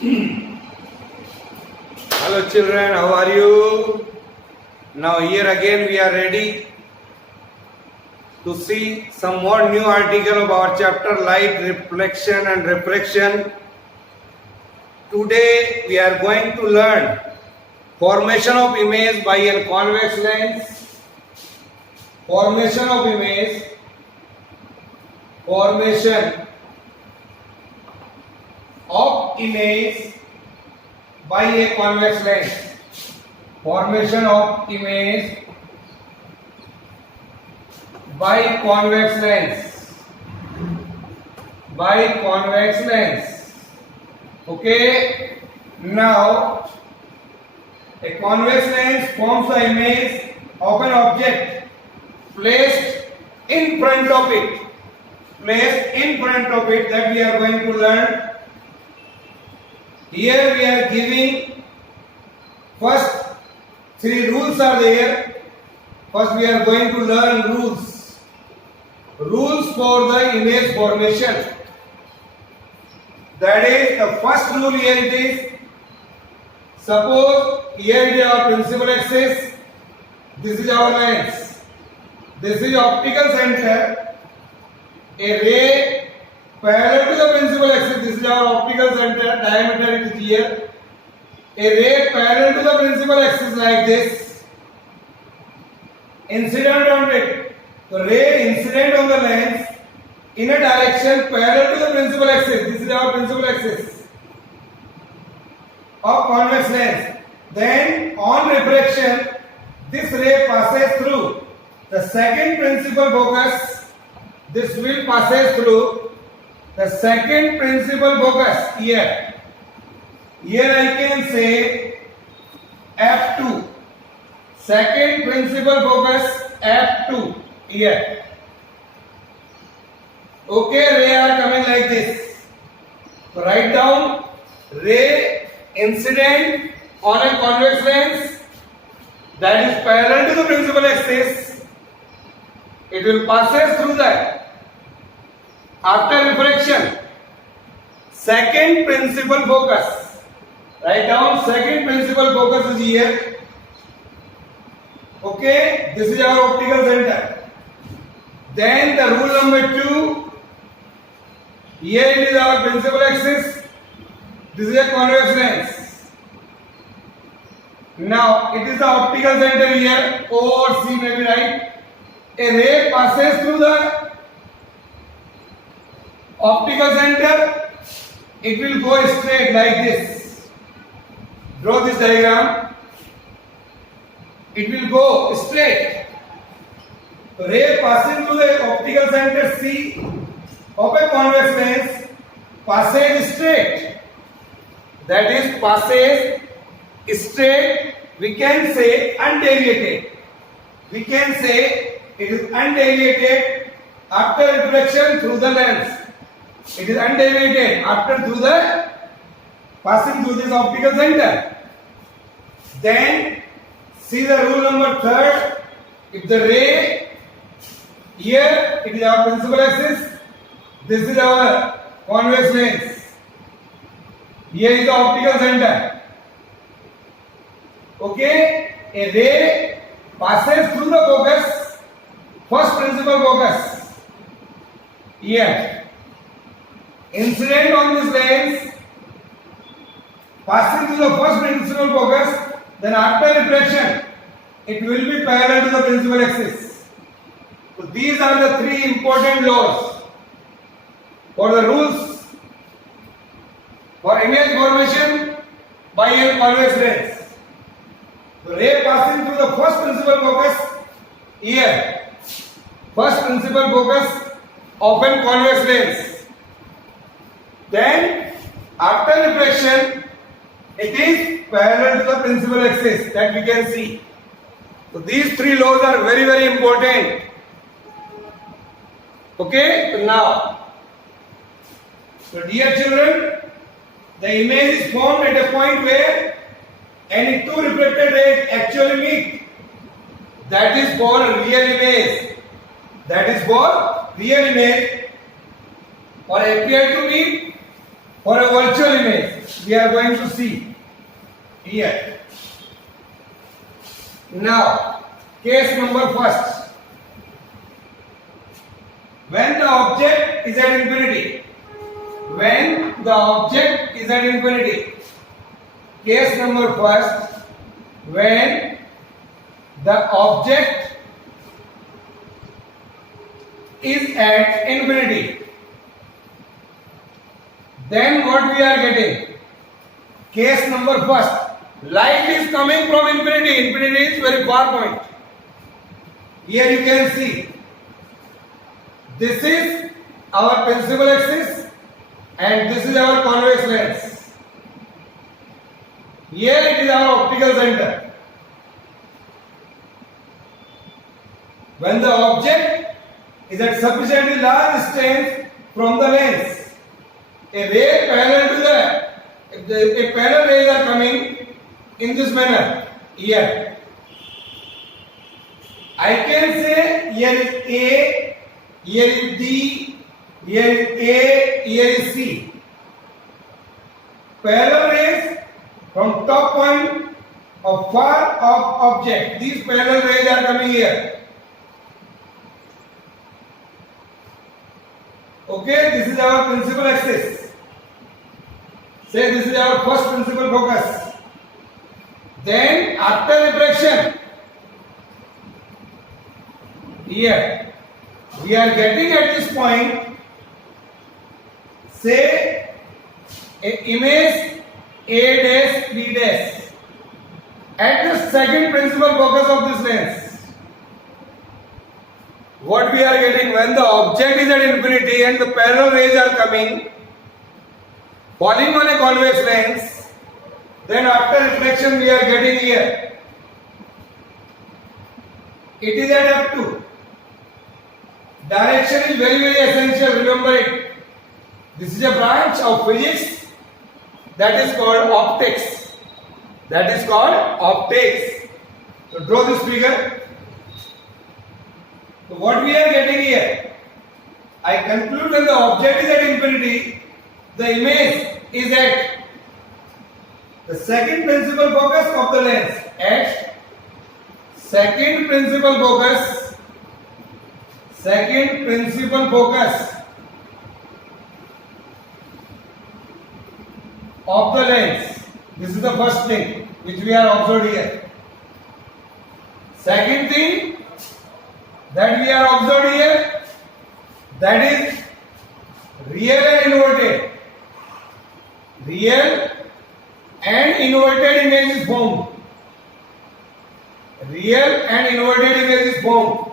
Hello children, how are you? Now here again we are ready to see some more new article of our chapter light reflection and refraction. Today we are going to learn formation of image by a convex lens. Formation of image by a convex lens. Formation of image by convex lens. Okay, now a convex lens forms the image of an object placed in front of it. That we are going to learn. Here we are giving first 3 rules are there. First we are going to learn rules for the image formation. That is, the first rule here it is, suppose here it is our principal axis, this is our lens, this is optical center, a ray parallel to the principal axis, this is our optical center, diameter it is here, a ray parallel to the principal axis like this, incident on it, the ray incident on the lens in a direction parallel to the principal axis, this is our principal axis of convex lens. Then on refraction, this ray passes through the second principal focus. This will passes through the second principal focus here. Here I can say F2. Second principal focus F2 here. Okay, ray are coming like this. So write down ray incident on a convex lens that is parallel to the principal axis. It will passes through that. After refraction, second principal focus. Write down second principal focus is here. Okay, this is our optical center. Then the rule number 2. Here it is our principal axis. This is a convex lens. Now it is the optical center here. O or C may be right. A ray passes through the optical center. It will go straight like this. Draw this diagram. It will go straight. The ray passing through the optical center C of a convex lens passes straight. That is passes straight. We can say undeviated. We can say it is undeviated after reflection through the lens. It is undeviated after through the passing through this optical center. Then see the rule number 3rd. If the ray here it is our principal axis, this is our convex lens. Here is the optical center. Okay, a ray passes through the focus, first principal focus. Here, incident on this lens, passing through the first principal focus. Then after refraction, it will be parallel to the principal axis. So these are the 3 important laws for the rules for image formation by a convex lens. The ray passing through the first principal focus here. First principal focus of a convex lens. Then after refraction, it is parallel to the principal axis, that we can see. So these 3 laws are very, very important. Okay, so now, so dear children, the image is formed at a point where any 2 reflected rays actually meet. That is for real image. Or appear to meet for a virtual image. we are going to see here. Now, case number first. When the object is at infinity. When the object is at infinity. Case number first. When the object is at infinity. Then what we are getting? Case number first. Light is coming from infinity. Infinity is very far point. Here you can see. This is our principal axis and this is our convex lens. Here it is our optical center. When the object is at sufficiently large distance from the lens, a ray parallel to a parallel rays are coming in this manner. Here I can say here is A, here is D, here is A, here is C. Parallel rays from top point of far off object. These parallel rays are coming here. Okay, this is our principal axis. Say this is our first principal focus. Then after refraction, here we are getting at this point, say a image A dash B dash at the second principal focus of this lens. What we are getting when the object is at infinity and the parallel rays are coming, falling on a convex lens, then after reflection we are getting here. It is at f2. Direction is very essential, remember it. This is a branch of physics that is called optics. That is called optics. So draw this figure. So what we are getting here, I conclude when the object is at infinity, the image is at the second principal focus of the lens. At second principal focus of the lens. This is the first thing which we are observed here. Second thing that we are observed here, that is real and inverted. Real and inverted image is formed. Real and inverted image is formed.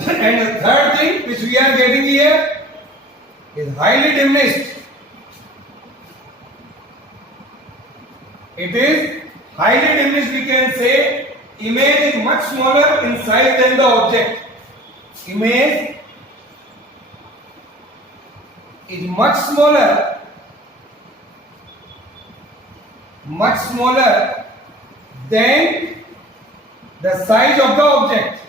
And the third thing which we are getting here is highly diminished. It is highly diminished, we can say. Image is much smaller in size than the object. Image is much smaller than the size of the object.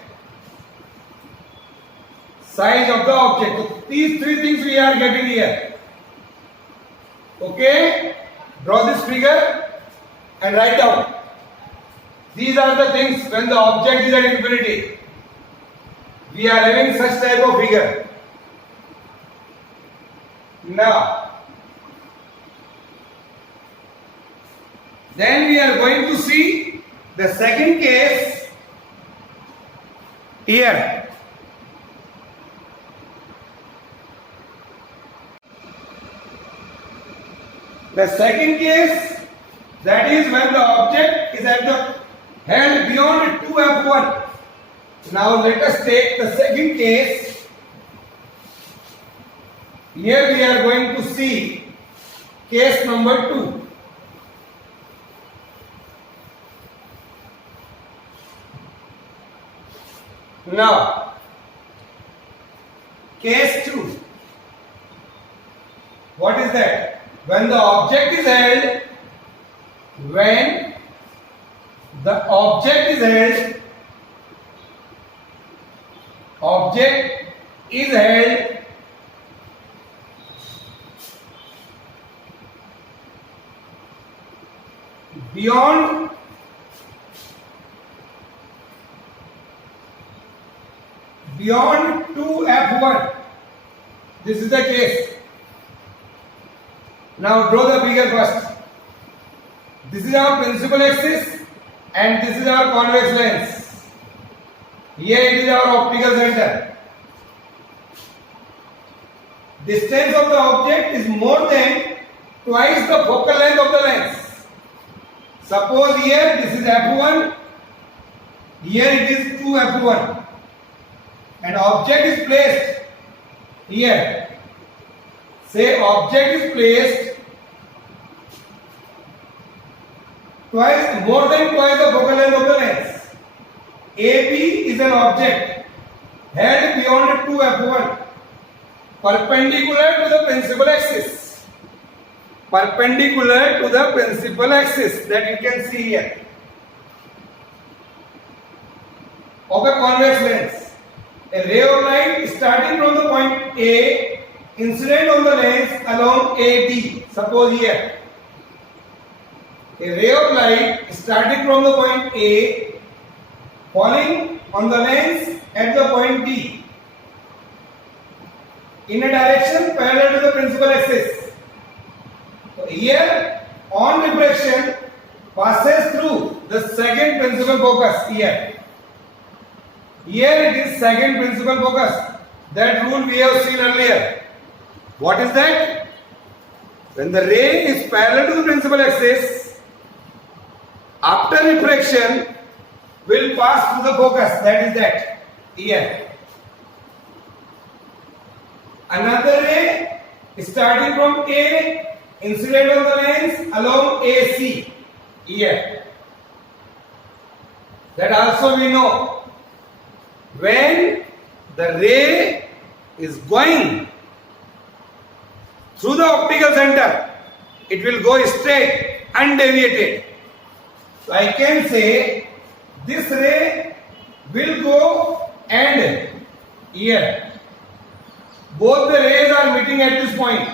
Size of the object. So these three things we are getting here. Okay? Draw this figure and write down. These are the things when the object is at infinity. We are having such type of figure. Now, then we are going to see the second case here. The second case, that is when the object is at the held beyond 2f1. Now let us take the second case. Here we are going to see case number 2. Now, case 2. What is that? When the object is held, beyond beyond 2f1. This is the case. Now draw the figure first. This is our principal axis and this is our convex lens. Here it is our optical center. Distance of the object is more than twice the focal length of the lens. Suppose here this is f1, here it is 2f1, and object is placed here. Say object is placed more than twice the focal length of the lens. AB is an object held beyond 2f1, perpendicular to the principal axis. Perpendicular to the principal axis that you can see here of a convex lens. A ray of light starting from the point A incident on the lens along AD. Suppose here a ray of light starting from the point A falling on the lens at the point D in a direction parallel to the principal axis. So here on refraction passes through the second principal focus here. Here it is second principal focus. That rule we have seen earlier. What is that? When the ray is parallel to the principal axis, after refraction will pass through the focus. That is that here. Another ray starting from A incident on the lens along AC here. That also we know. When the ray is going through the optical center, it will go straight, undeviated. So I can say this ray will go and here. Both the rays are meeting at this point.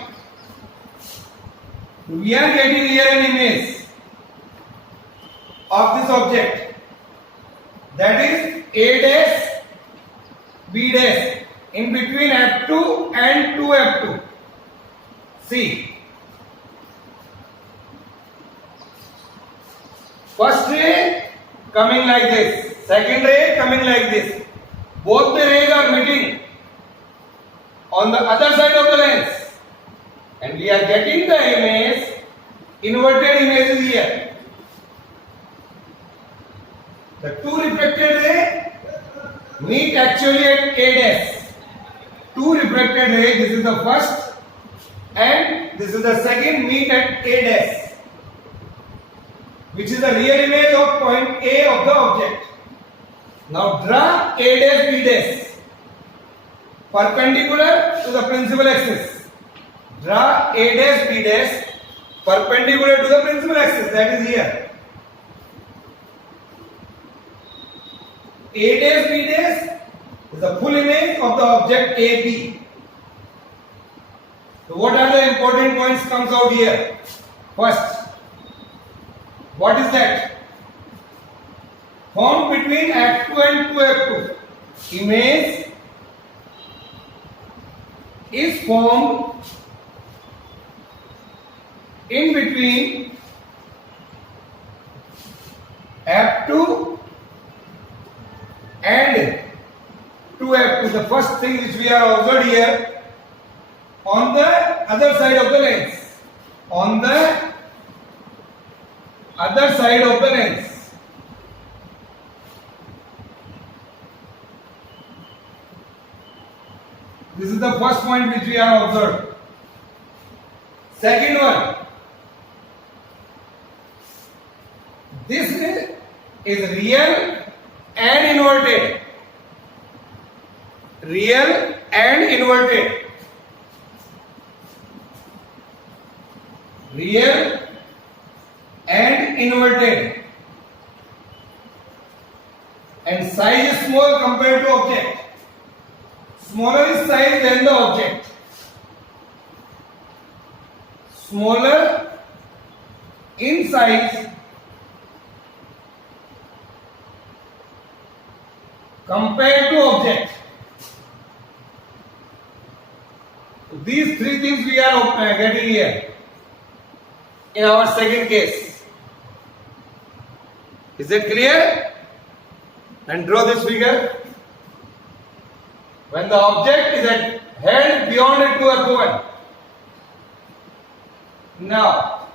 We are getting here an image of this object, that is A dash B dash in between f2 and 2f2. See, first ray coming like this, second ray coming like this. Both the rays are meeting on the other side of the lens. And we are getting the image, inverted image is here. The two refracted rays meet actually at A dash. Two refracted rays, this is the first and this is the second, meet at A dash, which is the real image of point A of the object. Now draw A dash B dash perpendicular to the principal axis. Draw A dash B dash perpendicular to the principal axis, that is here. A dash B dash is the full image of the object AB. So what are the important points comes out here? First, what is that? Formed between f2 and 2f2. Image is formed in between f2 and 2f2. The first thing which we are observed here on the other side of the lens. On the other side of the lens. This is the first point which we are observed. Second one, this is real and inverted. Real and inverted. Real and inverted. And size is small compared to object. Smaller is size than the object. Smaller in size compared to object. These three things we are getting here in our second case. Is it clear? And draw this figure. When the object is held beyond a 2f1. Now,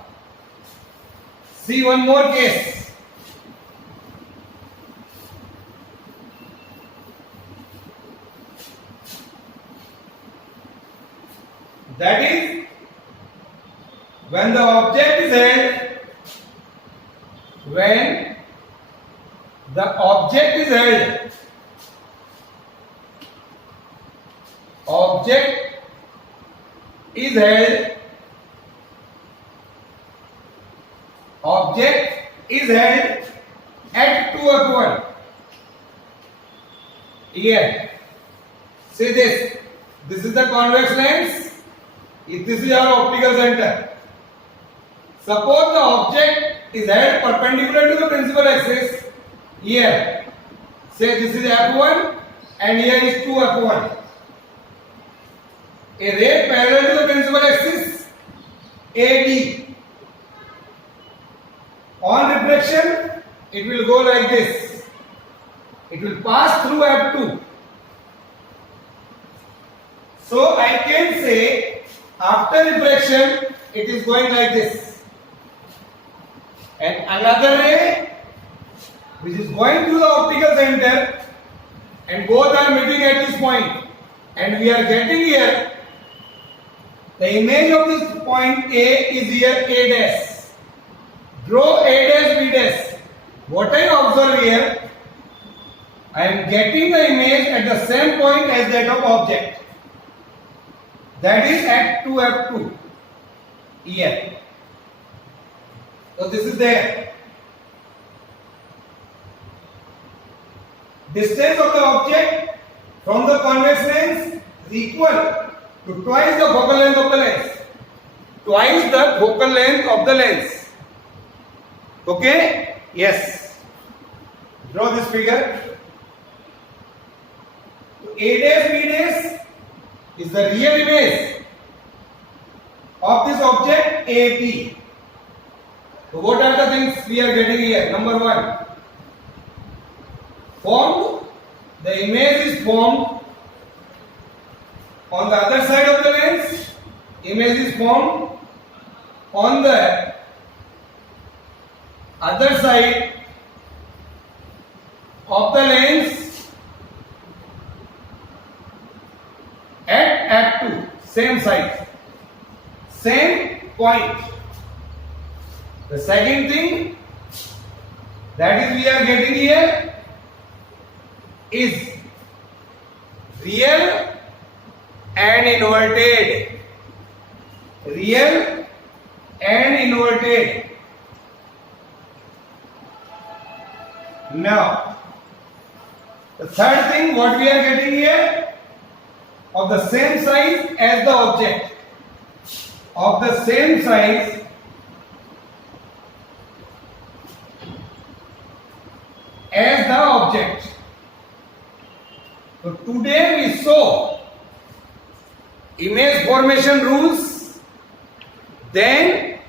see one more case. That is, when the object is held, object is held at 2f1. Here, see this. This is the convex lens. This is our optical center. Suppose the object is held perpendicular to the principal axis. Here, say this is f1 and here is 2f1. A ray parallel to the principal axis AD. On reflection, it will go like this. It will pass through f2. So I can say after reflection, it is going like this. And another ray which is going to the optical center, and both are meeting at this point, and we are getting here the image of this point A is here A dash. Draw A dash B dash. What I observe here, I am getting the image at the same point as that of object. That is at 2f2 here. So this is there. Distance of the object from the convex lens is equal to twice the focal length of the lens. Twice the focal length of the lens. Okay? Yes. Draw this figure. A dash B dash is the real image of this object AP. So what are the things we are getting here? Number one, formed. The image is formed on the other side of the lens. Image is formed on the other side of the lens at f2, same side, same point. The second thing that is we are getting here is real and inverted. Real and inverted. Now, the third thing what we are getting here, of the same size as the object. Of the same size as the object. So today we saw image formation rules, then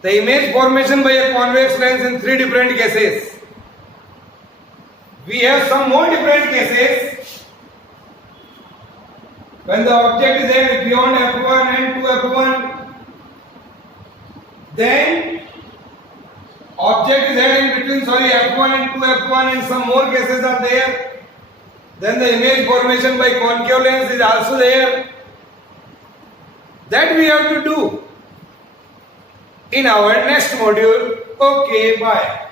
the image formation by a convex lens in three different cases. We have some more different cases when the object is held beyond f1 and 2f1, then object is held in between f1 and 2f1, and some more cases are there. Then the image formation by concave lens is also there. That we have to do in our next module. Okay, bye.